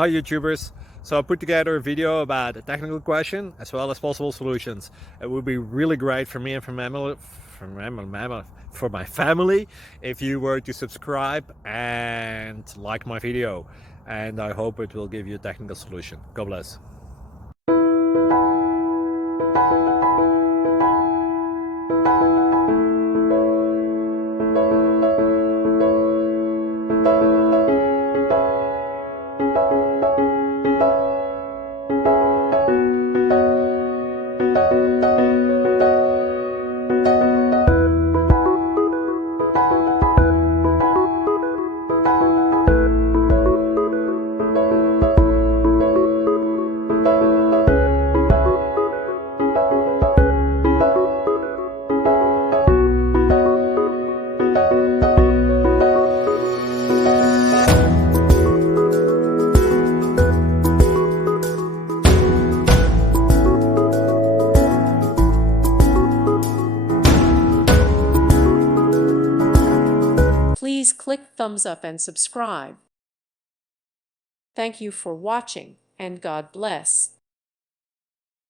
Hi YouTubers! So I put together a video about a technical question as well as possible solutions. It would be really great for me and for my family if you were to subscribe and like my video, and I hope it will give you a technical solution. God bless. Please click thumbs up and subscribe. Thank you for watching, and God bless.